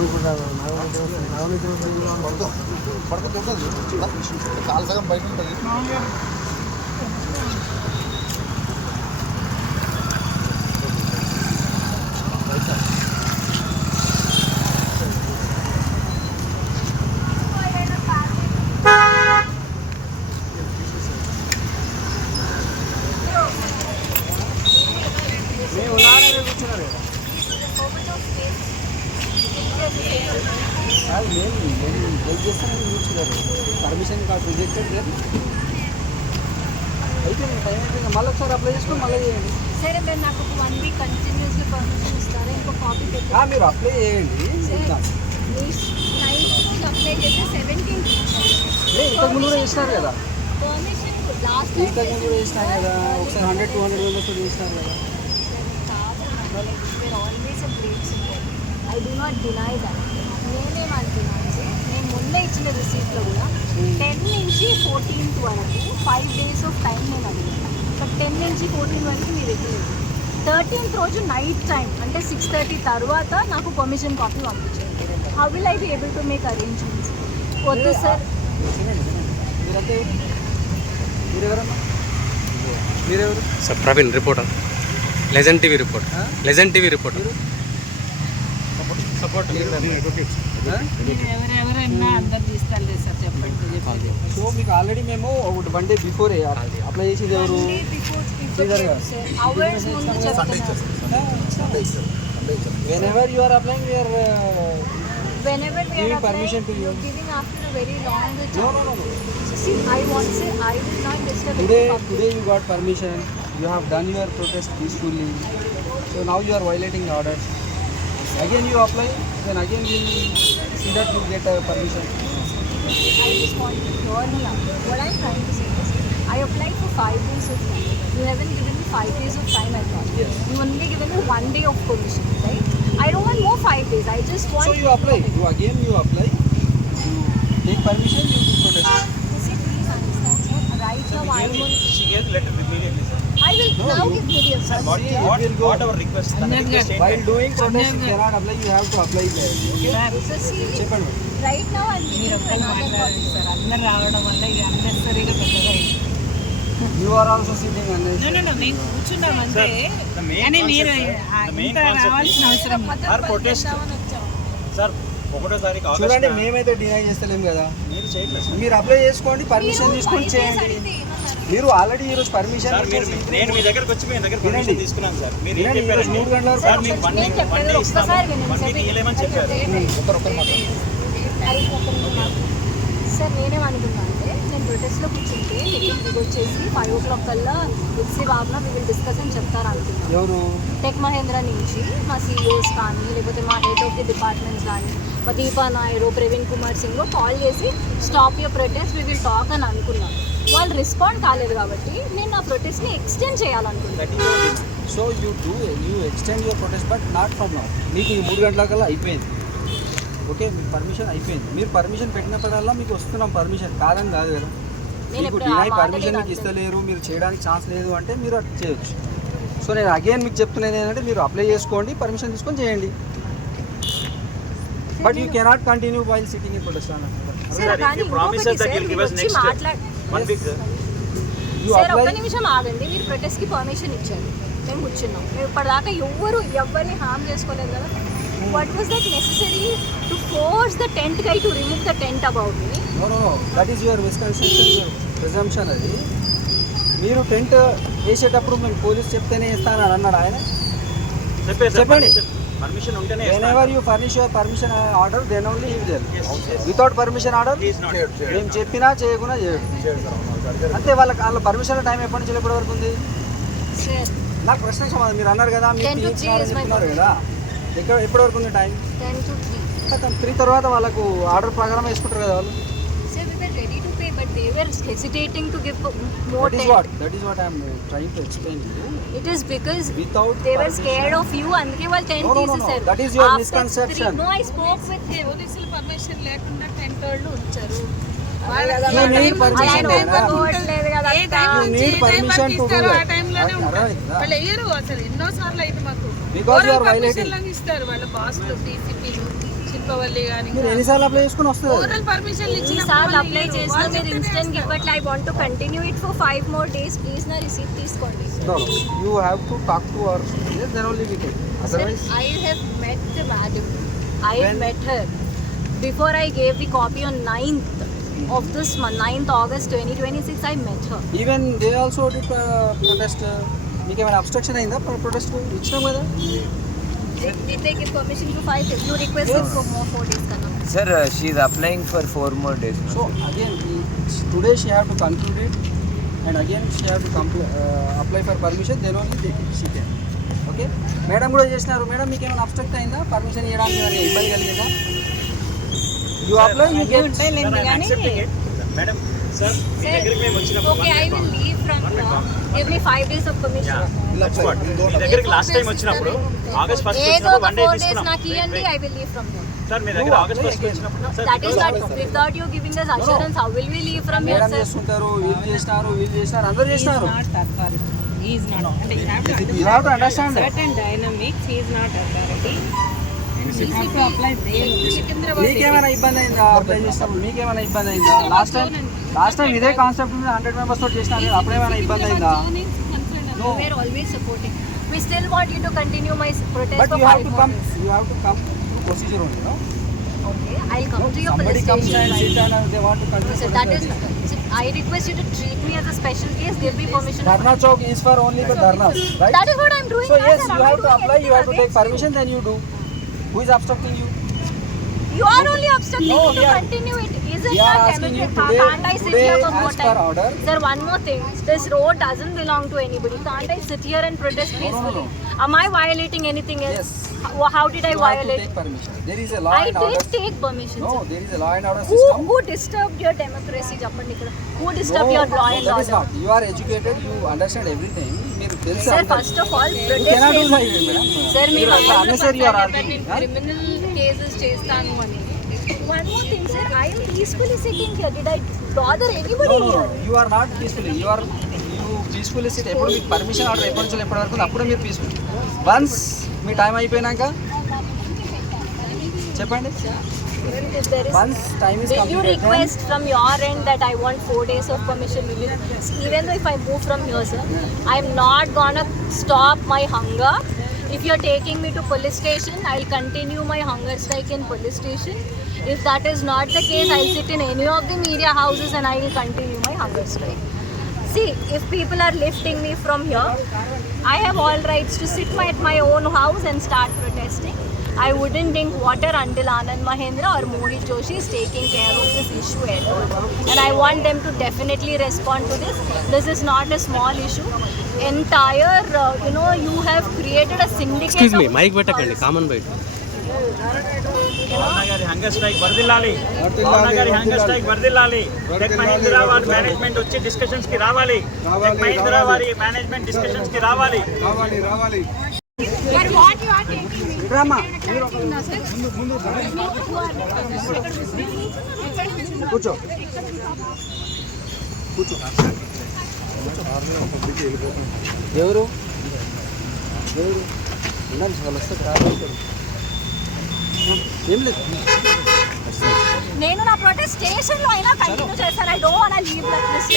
అనుకుంటారు పడుతుంది కాలు సగం బయట ఉంటుంది. పర్మిషన్ కార్డు రిజెక్టెడ్ అయితే టైం అయితే మళ్ళీ ఒకసారి అప్లై చేసుకొని మళ్ళీ చేయండి. సరే మీరు నాకు 1 వీక్ కంటిన్యూస్గా పర్మిషన్ ఇస్తారా? ఇంకో కాపీ పెట్టి మీరు అప్లై చేయండి. నైట్ అప్లై చేస్తే 17 ఇంతకుముందు కూడా చేసినారు కదా, పర్మిషన్ లాస్ట్ ఇంతకుముందు కూడా చేసినారు కదా, ఒకసారి 100-200 మెంబర్స్ చేసినారు కదా. Always I do not deny that. నేనేమంటున్నాను సార్, నేను ముందే ఇచ్చిన రిసీప్ట్లో కూడా 10 నుంచి 14 వరకు 5 days ఆఫ్ టైం నేను అడిగాను. బట్ 10 నుంచి 14 వరకు మీరు ఇవ్వలేదు. 13th రోజు నైట్ టైం అంటే 6:30 తర్వాత నాకు పర్మిషన్ కాపీ పంపించారు. How will I be able to make arrangements? వద్దు సార్. మీరెవరు sir? Praveen, reporter, legend TV reporter. Legend TV reporter. ఎవరెవరైనా అందరు తీస్తాను సార్, చెప్పండి. సో మీకు ఆల్రెడీ మేము 1 day బిఫోర్ అప్లై చేసేది ఎవరు? Whenever you are applying, we are whenever we giving are permission to you. giving after a very long time. No. See, I want to say I will not disturb Today you got permission. You have done your protest peacefully. So now you are violating the orders. Again you apply, then again we will see that you get a permission. I just want to hear me out. What I'm trying to say is, I applied for 5 days of time. You haven't given me 5 days of time at all. Yes. You only given me 1 day of permission, right? I don't want more 5 days. I just want. So you apply. You apply. You take permission. You do protest. See, please understand, sir. Right now I will. She gave letter immediately, sir. I will now give videos. Sir, what our request? While doing protest, you cannot apply. You have to apply there. Okay. So see, చెప్పండి. right now I'm giving you another copy. అందరు రావడం వల్ల ఇది అన్నెసరీగా పెద్దగా You are also sitting on this. మేము కూర్చున్నాం అంతే. The main కానీ మీరు concept- ఇంత రావాల్సిన అవసరం Our protest. సార్ 1వ తారీఖు చూడండి, ఆగస్ట్ మేమైతే డినై చేస్తలేం కదా. మీరు చేయట్లేదు సార్. మీరు అప్లై చేసుకోండి, పర్మిషన్ తీసుకొని చేయండి. మీరు ఆల్రెడీ ఈరోజు పర్మిషన్ సార్ నేను మీ దగ్గరకు వచ్చి మీ దగ్గర వినండి. పర్మిషన్ తీసుకున్నాను సార్. మీరు ఏం ఈరోజు చెప్పారండి? 3 గంటల వరకు సార్ మీకు 1 day ఇస్తాము, 1 day ఇవ్వలేమని చెప్పారు. సార్ నేనేమనుకున్నా అంటే, నేను ప్రొటెస్ట్లో కూర్చుంటే మీకు వచ్చేసి 5 o'clock కల్లా ఎక్సీ వాగ్న వీ విల్ డిస్కస్ అని చెప్తారు అనుకున్నాను. ఎవరు? టెక్ మహేంద్ర నుంచి మా CEOs కానీ, లేకపోతే మా హెడ్ ఆఫ్ ది డిపార్ట్మెంట్స్ కానీ, మా దీపా నాయుడు, ప్రవీణ్ కుమార్ సింగ్ కాల్ చేసి stop your protest, we will talk అని అనుకున్నాను. వాళ్ళు రెస్పాండ్ కాలేదు కాబట్టి నేను నా ప్రొటెస్ట్ని ఎక్స్టెండ్ చేయాలనుకుంటున్నాను. So you extend your protest, but not from now. మీకు ఈ 3 గంటల కల్లా అయిపోయింది. ఓకే, మీకు పర్మిషన్ అయిపోయింది. మీరు పర్మిషన్ పెట్టినప్పుడల్లా మీకు వస్తున్నాం పర్మిషన్, కాదని కాదు కదా. మీకు డినై పర్మిషన్ మీకు ఇస్తలేరు, మీరు చేయడానికి ఛాన్స్ లేదు అంటే మీరు అట్లా చేయొచ్చు. సో నేను అగైన్ మీకు చెప్తున్నది ఏంటంటే, మీరు అప్లై చేసుకోండి, పర్మిషన్ తీసుకొని చేయండి. But you cannot continue while sitting in protest అన్నమాట. ఒక్క నిమిషం ఆగండి. మీరు ప్రొటెస్ట్కి పర్మిషన్ ఇచ్చారు, మేము కూర్చున్నాం. మేము ఇప్పటిదాకా ఎవరిని హార్మ్ చేసుకోలేదు కదా. What was that necessary to force the tent guy to remove the tent about me? No, that is your misconception, your presumption. అది మీరు టెంట్ వేసేటప్పుడు మేము పోలీస్ చెప్తేనే ఇస్తానని అన్నాడు ఆయన. చెప్పండి. పర్మిషన్ ఉంటేనే whenever you furnish your permission order, then only he will. Without permission order మేము చెప్పినా చేయకుండా చేయడు అంతే. వాళ్ళ పర్మిషన్ టైం ఎప్పటి నుంచి ఎప్పటి వరకు ఉంది? నాకు ప్రశ్న సమాధానం. మీరు అన్నారు కదా మీరు చెప్తున్నారు కదా, ఎప్పటి వరకు ఉంది టైం? 10 to 3. 3 తర్వాత వాళ్ళకు ఆర్డర్ ప్రకారం వేసుకుంటారు కదా వాళ్ళు. Sir, we were ready to pay, but they were hesitating to give more time. That is what I am trying to explain to you. It is because Without they were permission. scared of you, అందుకే వాళ్ళు tent No. తీసేశారు. That is your After misconception. 3, no, I spoke with him. పోలీసులు పర్మిషన్ లేకుండా టెంట్ వాళ్ళు ఉంచారు. You need permission. అలా ఒప్పుకోవట్లేదు కదా. You need permission to do ఆ that. టైంలోనే ఉంటారు. అర్థమైందా? వాళ్ళు వేయరు అసలు. ఎన్నోసార్లు అయితే మాకు Because you are violating. ఇస్తారు వాళ్ళ బాస్లు, DCPలు. శిల్పవల్లి కానీ మీరు ఎన్నిసార్లు అప్లై చేసుకుని వస్తుంది ఓరల్ పర్మిషన్ ఈసారి అప్లై చేసిన మీరు ఇన్స్టెంట్ ఇవ్వట్లే. I want to continue it for 5 more days. Please నా రిసీప్ట్ తీసుకోండి. You have to talk to our then only we can otherwise I have met the madam. I When? met her before I gave the copy on 9th of this month, 9th August 2026. I met her. Even they also did protest మీకు ఏమైనా అబ్స్ట్రక్షన్ అయిందా ప్రొటెస్ట్ ఇచ్చినాం కదా Did they give permission for 5 days? You requested for more 4 days, Kanna. Sir, she is applying for 4 more days. So again today she have to conclude it and again she have to apply for permission then only she can okay madam కూడా చేసినారు మేడం మీకు ఏమైనా అబ్స్ట్రక్ట్ అయిందా పర్మిషన్ ఇవ్వడానికి ఏమైనా ఇబ్బంది కలిగిందా you apply you get madam sir మీ దగ్గరికి మేము వచ్చినప్పుడు Okay, I will leave from here. Give me 5 days of permission. మీ దగ్గరికి లాస్ట్ టైం వచ్చినప్పుడు ఆగస్ట్ ఫస్ట్ ఏదో వచ్చినప్పుడు ఒక 1 డే 4 days తీసుకున్నాం నాకు ఇవ్వండి. I will leave from here. Sir మీ దగ్గర ఆగస్ట్ ఫస్ట్ వచ్చినప్పుడు sir That is not without you giving us assurance. How will we leave from here, madam sir? చేస్తుంటారు వీళ్ళు చేసినారు అందరూ చేసినారు not authority. He is not. And you have to you have to understand certain dynamics. He is not authority. You have to apply there. మీకేమైనా ఇబ్బంది అయిందా అప్లై చేసినప్పుడు మీకేమైనా ఇబ్బంది అయిందా లాస్ట్ టైం ఇదే కాన్సెప్ట్ మీద 100 మెంబర్స్ తోటి చేసినా నేను అప్పుడేమైనా ఇబ్బంది అయిందా We were always supporting. We still want you to continue my protest but for you have 5 to more come days. You have to come procedure only no Okay, I'll come to your somebody police comes station. and right? sit and they want to continue So that is. So I request you to treat me as a special case. Give me permission. Dharna Chowk is for only the dharnas, right? That is what I'm doing. So now, yes, sir. you Am I have to doing apply, you have to anything take permission, then you do. Who is obstructing you? against- You are only obstructing No, me to we are- continue it. Is it We are not asking you democratic? Can't I sit here for today more as per time? order. Sir, one more thing. This road doesn't belong to anybody. Can't I sit here and protest no, peacefully? no. Am I violating anything else? Yes. How did I You have to violate? take permission. There is a law I and order. did take permission. No, sir. there is a law and order system. Who disturbed your democracy? Japan ikkada? Who disturbed No, your law and that is order? not. You are educated, you understand everything. మీరు తెలుసు Sir, అందరికీ. first of all, You protest cannot do case. like that, madam. Sir, మీరు మీరు అట్లా unnecessary you are arguing. huh? Criminal cases చేస్తాను అని. One more thing, sir. I am peacefully sitting here. Did I bother anybody No, here? you are not peacefully. You peacefully sit. ఎప్పుడు మీకు permission order ఎప్పటి నుంచి ఎప్పటి వరకు అప్పుడే మీరు పీస్ఫుల్. వన్స్ మీ టైం అయిపోయినాక చెప్పండి. If there is, Once time is will you completed, then request from your end that I want 4 days of permission? Will you, even though if I move from here, sir, I'm not gonna stop my hunger. If you're taking me to police station, I'll continue my hunger strike in police station. If that is not the case, I'll sit in any of the media houses and I will continue my hunger strike. See, if people are lifting me from here, I have all rights to sit at my own house and start protesting. I wouldn't drink water until Anand Mahendra or Mohit Joshi is taking care of this issue at all. And I want them to definitely respond to this. This is not a small issue. Entire, you have created a syndicate. Excuse me of mic పెట్టకండి calls. Common బయట పవన్ గారి hunger strike వర్దిల్లాలి. పవన్ గారి hunger strike వర్దిల్లాలి. Tech Mahindra వారి management వచ్చి డిస్కషన్స్ కి రావాలి. టెక్ మహీంద్రా వారి మేనేజ్మెంట్ డిస్కషన్స్ కి రావాలి. But what you are taking me? Rama కూర్చో కూర్చో. ఎవరు ఉండాలి వాళ్ళు వస్తే రావాలి. ఏం లేదు నేను నా ప్రొటెస్ట్ స్టేషన్ లో అయినా కంటిన్యూ చేశాను. I don't want to leave like this.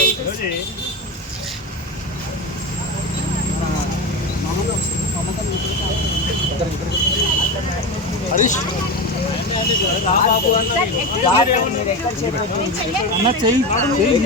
Harish Sir, అన్న చెయ్యి police